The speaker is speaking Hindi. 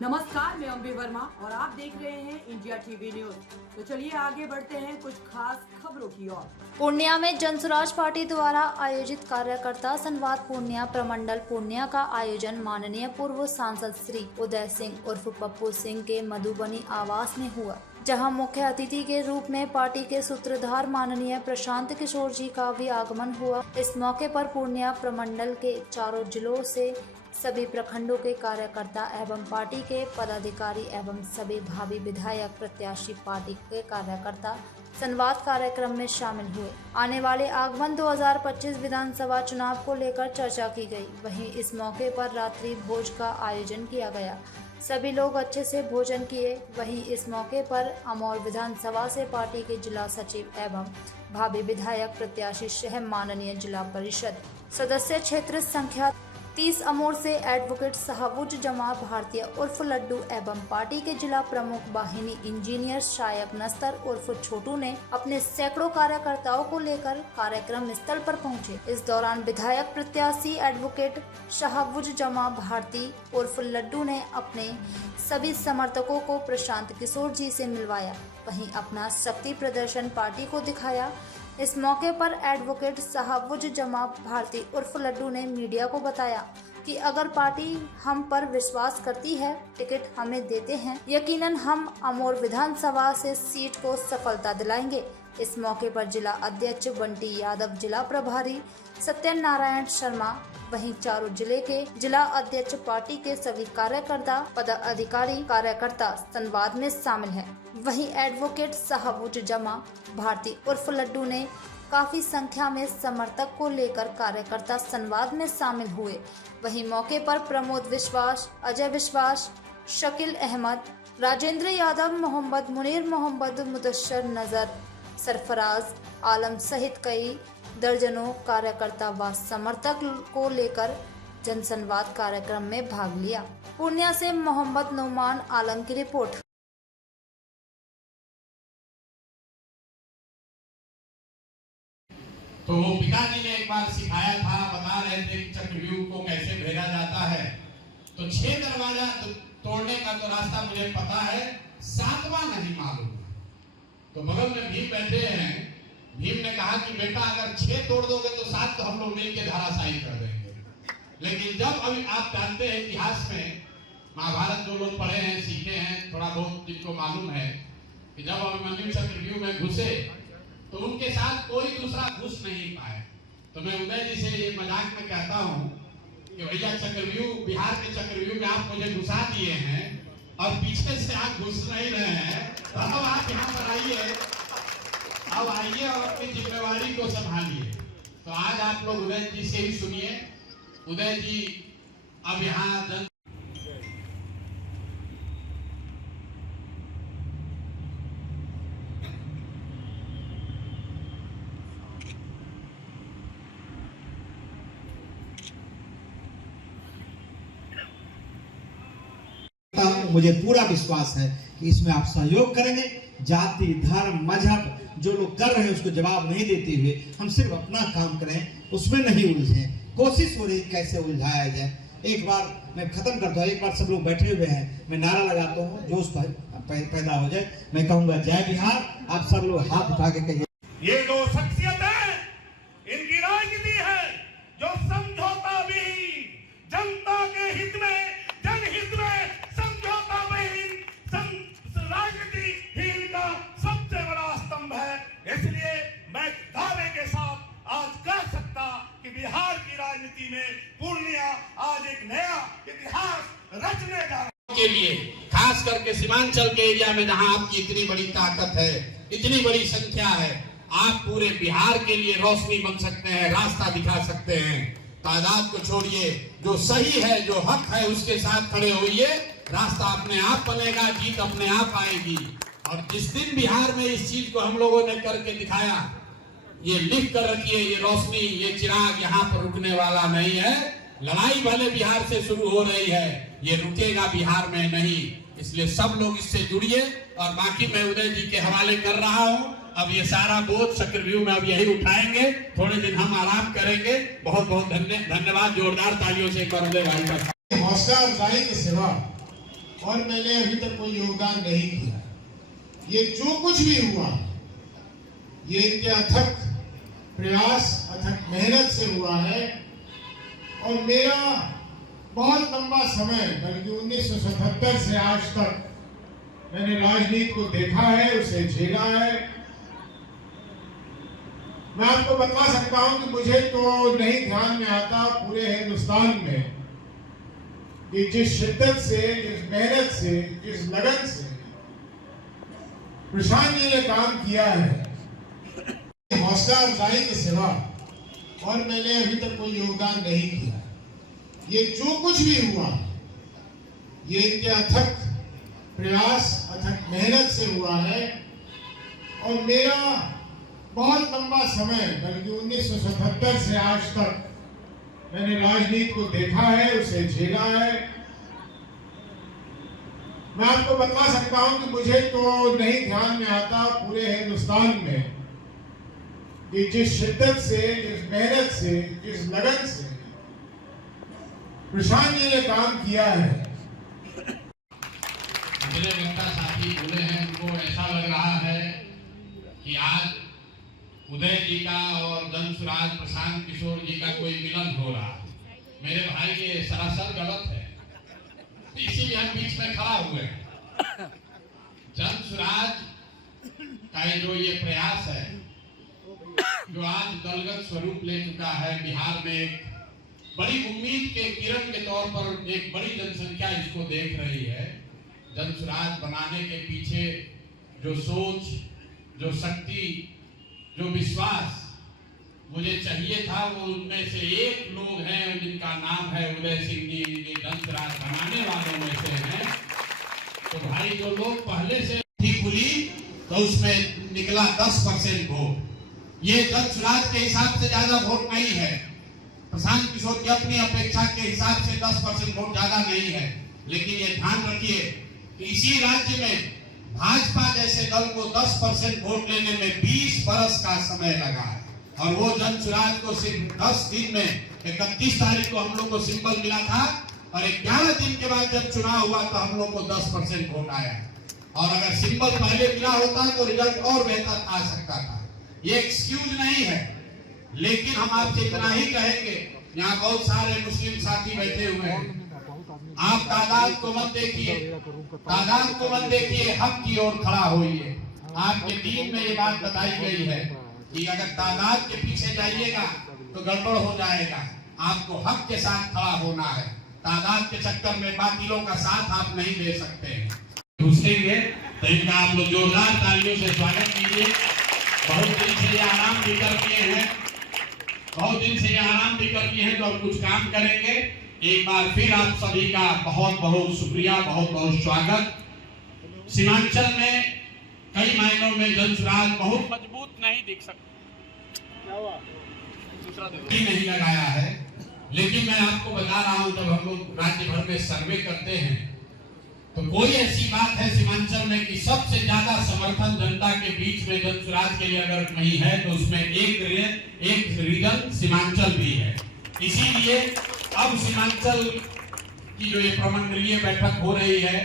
नमस्कार, मैं अम्बे वर्मा और आप देख रहे हैं इंडिया टीवी न्यूज। तो चलिए आगे बढ़ते हैं कुछ खास खबरों की ओर। पूर्णिया में जनसुराज पार्टी द्वारा आयोजित कार्यकर्ता संवाद पूर्णिया प्रमंडल पूर्णिया का आयोजन माननीय पूर्व सांसद श्री उदय सिंह उर्फ पप्पू सिंह के मधुबनी आवास में हुआ, जहां मुख्य अतिथि के रूप में पार्टी के सूत्रधार माननीय प्रशांत किशोर जी का भी आगमन हुआ। इस मौके पर पूर्णिया प्रमंडल के चारों जिलों से सभी प्रखंडों के कार्यकर्ता एवं पार्टी के पदाधिकारी एवं सभी भावी विधायक प्रत्याशी पार्टी के कार्यकर्ता संवाद कार्यक्रम में शामिल हुए। आने वाले आगमन 2025 विधानसभा चुनाव को लेकर चर्चा की गई। वहीं इस मौके पर रात्रि भोज का आयोजन किया गया। सभी लोग अच्छे से भोजन किए। वहीं इस मौके पर अमौर विधानसभा से पार्टी के जिला सचिव एवं भावी विधायक प्रत्याशी सह माननीय जिला परिषद सदस्य क्षेत्र संख्या 30 अमौर से एडवोकेट शाहबुज जमा भारतीय उर्फ लड्डू एवं पार्टी के जिला प्रमुख वाहिनी इंजीनियर शायक नस्तर उर्फ छोटू ने अपने सैकड़ों कार्यकर्ताओं को लेकर कार्यक्रम स्थल पर पहुंचे। इस दौरान विधायक प्रत्याशी एडवोकेट शाहबुज जमा भारती उर्फ लड्डू ने अपने सभी समर्थकों को प्रशांत किशोर जी से मिलवाया। वहीं अपना शक्ति प्रदर्शन पार्टी को दिखाया। इस मौके पर एडवोकेट शाहबुज जमा भारती उर्फ लड्डू ने मीडिया को बताया कि अगर पार्टी हम पर विश्वास करती है, टिकट हमें देते हैं, यकीनन हम अमौर विधानसभा से सीट को सफलता दिलाएंगे। इस मौके पर जिला अध्यक्ष बंटी यादव, जिला प्रभारी सत्यनारायण शर्मा, वहीं चारों जिले के जिला अध्यक्ष पार्टी के सभी कार्यकर्ता पदाधिकारी कार्यकर्ता संवाद में शामिल हैं। वहीं एडवोकेट शाहबुज जमा भारती उर्फ लड्डू ने काफी संख्या में समर्थक को लेकर कार्यकर्ता संवाद में शामिल हुए। वहीं मौके पर प्रमोद विश्वास, अजय विश्वास, शकील अहमद, राजेंद्र यादव, मोहम्मद मुनीर, मोहम्मद मुदस्सर नजर, सरफराज आलम सहित कई दर्जनों कार्यकर्ता व समर्थक को लेकर जनसंवाद कार्यक्रम में भाग लिया। पूर्णिया से मोहम्मद नौमान आलम की रिपोर्ट। तो वो पिताजी ने एक बार सिखाया था, बता रहे थे कि चक्रव्यूह को कैसे भेजा जाता है। तो 6 दरवाजा तोड़ने का तो रास्ता मुझे पता है, 7वां नहीं मालूम। तो बगल में भीम बैठे हैं। भीम ने कहा कि बेटा अगर 6 तोड़ दोगे तो 7 तो हम लोग मिलकर धराशायी कर देंगे। लेकिन जब अभी आप जानते हैं इतिहास में, महाभारत जो लोग पढ़े हैं, सीखे हैं, थोड़ा बहुत जिनको मालूम है कि जब अभिमन्यु चक्रव्यूह में घुसे तो उनके साथ कोई दूसरा घुस नहीं पाए। तो मैं उदय जी से ये मजाक में कहता हूँ कि भैया चक्रव्यूह, बिहार के चक्रव्यूह में आप मुझे घुसा दिए हैं और पीछे से आप घुस नहीं रहे हैं, तो अब आप यहाँ पर आइए, अब आइए और अपनी जिम्मेवारी को संभालिए। तो आज आप लोग उदय जी से ही सुनिए। उदय जी अब यहाँ मुझे पूरा विश्वास है कि इसमें आप सहयोग करेंगे। जाति, धर्म, मजहब जो लोग कर रहे हैं उसको जवाब नहीं देते हुए हम सिर्फ अपना काम करें, उसमें नहीं उलझें। कोशिश हो रही कैसे उलझाया जाए। एक बार मैं खत्म करता हूँ, एक बार सब लोग बैठे हुए हैं, मैं नारा लगाता हूँ, जोश पैदा हो जाए। मैं कहूँगा जय बिहार। आप सब लोग हाथ उठा के कहिए। ये दो शख्सियतें, इनकी राजनीति है जो समझौता भी जनता के हित में, जनहित में समझौता में राजनीति ही इनका सबसे बड़ा स्तंभ है। इसलिए मैं दावे के साथ आज कह सकता कि बिहार की राजनीति में पूर्णिया आज एक नया इतिहास रचने जा रहा के लिए, खास करके सीमांचल के एरिया में जहां आपकी इतनी बड़ी ताकत है, इतनी बड़ी संख्या है, आप पूरे बिहार के लिए रोशनी बन सकते हैं, रास्ता दिखा सकते हैं। तादाद को छोड़िए, जो सही है, जो हक है, उसके साथ खड़े होइए। रास्ता अपने आप बनेगा, जीत अपने आप आएगी। और जिस दिन बिहार में इस चीज को हम लोगों ने करके दिखाया, ये लिख कर रखिए, ये रोशनी, ये चिराग यहाँ पर रुकने वाला नहीं है। लड़ाई भले बिहार से शुरू हो रही है, ये रुकेगा बिहार में नहीं। इसलिए सब लोग इससे जुड़िए। और बाकी मैं उदय जी के हवाले कर रहा हूँ। अब ये सारा बोझ चक्रव्यूह में अब यही उठाएंगे, थोड़े दिन हम आराम करेंगे। बहुत बहुत धन्यवाद। जोरदार तालियों से एक बार उदय भाई का हौसला अफजाई के सिवा और मैंने अभी तक कोई योगदान नहीं किया। ये जो कुछ भी हुआ ये इनके अथक प्रयास, अथक मेहनत से हुआ है। और मेरा बहुत लंबा समय, बल्कि 1977 से आज तक मैंने राजनीति को देखा है, उसे झेला है। मैं आपको बता सकता हूं कि मुझे तो नहीं ध्यान में आता पूरे हिंदुस्तान में कि जिस शिद्दत से, जिस मेहनत से, जिस लगन से प्रशांत जी ने काम किया है, हौसला अफजाई के सिवा और मैंने अभी तक कोई योगदान नहीं किया। ये जो कुछ भी हुआ ये इनके अथक प्रयास, अथक मेहनत से हुआ है। और मेरा बहुत लंबा समय, बल्कि 1977 से आज तक मैंने राजनीति को देखा है, उसे झेला है। मैं आपको बता सकता हूं कि मुझे तो नहीं ध्यान में आता पूरे हिंदुस्तान में कि जिस शिद्दत से, जिस मेहनत से, जिस लगन से प्रशांत जी ने काम किया है। मेरे वक्ता साथी बोले हैं, उनको ऐसा लग रहा है कि आज उदय जी का और धनसुराज प्रशांत किशोर जी का कोई मिलन हो रहा है। मेरे भाई ये सरासर गलत है, इसीलिए हम बीच में खड़ा हुए हैं। धनसुराज का जो ये प्रयास है, जो आज दलगत स्वरूप ले चुका है, बिहार में एक बड़ी उम्मीद के किरण के तौर पर एक बड़ी जनसंख्या इसको देख रही है। धनसुराज बनाने के पीछे जो सोच, जो शक्ति, जो विश्वास मुझे चाहिए था, वो उनमें से एक लोग हैं जिनका नाम है उदय सिंह जी। धनसुराज बनाने वालों में से हैं। तो भाई जो लोग पहले से थी खुली तो उसमें निकला 10% वोट। ये धनसुराज के हिसाब से ज्यादा वोट नहीं है, प्रशांत किशोर की अपनी अपेक्षा के हिसाब से 10% वोट ज्यादा नहीं है। लेकिन ये ध्यान रखिए कि इसी राज्य में भाजपा जैसे दल को 10% वोट लेने में 20 बरस का समय लगा है। और वो धनसुराज को सिर्फ 10 दिन में 31 तारीख को हम लोग को सिंबल मिला था और 11 दिन के बाद जब चुनाव हुआ तो हम लोग को 10% वोट आया। और अगर सिंबल पहले मिला होता तो रिजल्ट और बेहतर आ सकता था। ये एक्सक्यूज नहीं है, लेकिन हम आपसे इतना ही कहेंगे, यहाँ बहुत सारे मुस्लिम साथी बैठे हुए हैं, आप तादाद को मत देखिए, तादाद को मत देखिए, हक की ओर खड़ा होइए। आपके दीन में ये बात बताई गई है कि अगर तादाद के पीछे जाइएगा तो गड़बड़ हो जाएगा। आपको हक के साथ खड़ा होना है। तादाद के चक्कर में बातिलों का साथ आप नहीं दे सकते। घुसेंगे तो इनका आप लोग जोरदार तालियों से स्वागत कीजिए। बहुत दिन से ये आराम भी कर दिए हैं, बहुत दिन से ये आराम भी कर दिए हैं, तो अब कुछ काम करेंगे। एक बार फिर आप सभी का बहुत बहुत शुक्रिया, बहुत बहुत स्वागत। सीमांचल में कई मायनों में धनसुराज बहुत मजबूत नहीं दिख सकता, नहीं लगाया है, लेकिन मैं आपको बता रहा हूं, जब हम लोग राज्य भर में सर्वे करते हैं तो कोई ऐसी बात है सीमांचल में कि सबसे ज्यादा समर्थन जनता के बीच में धनसुराज के लिए अगर कहीं है तो उसमें एक रीजन सीमांचल भी है। इसीलिए अब सीमांचल की जो ये प्रमंडलीय बैठक हो रही है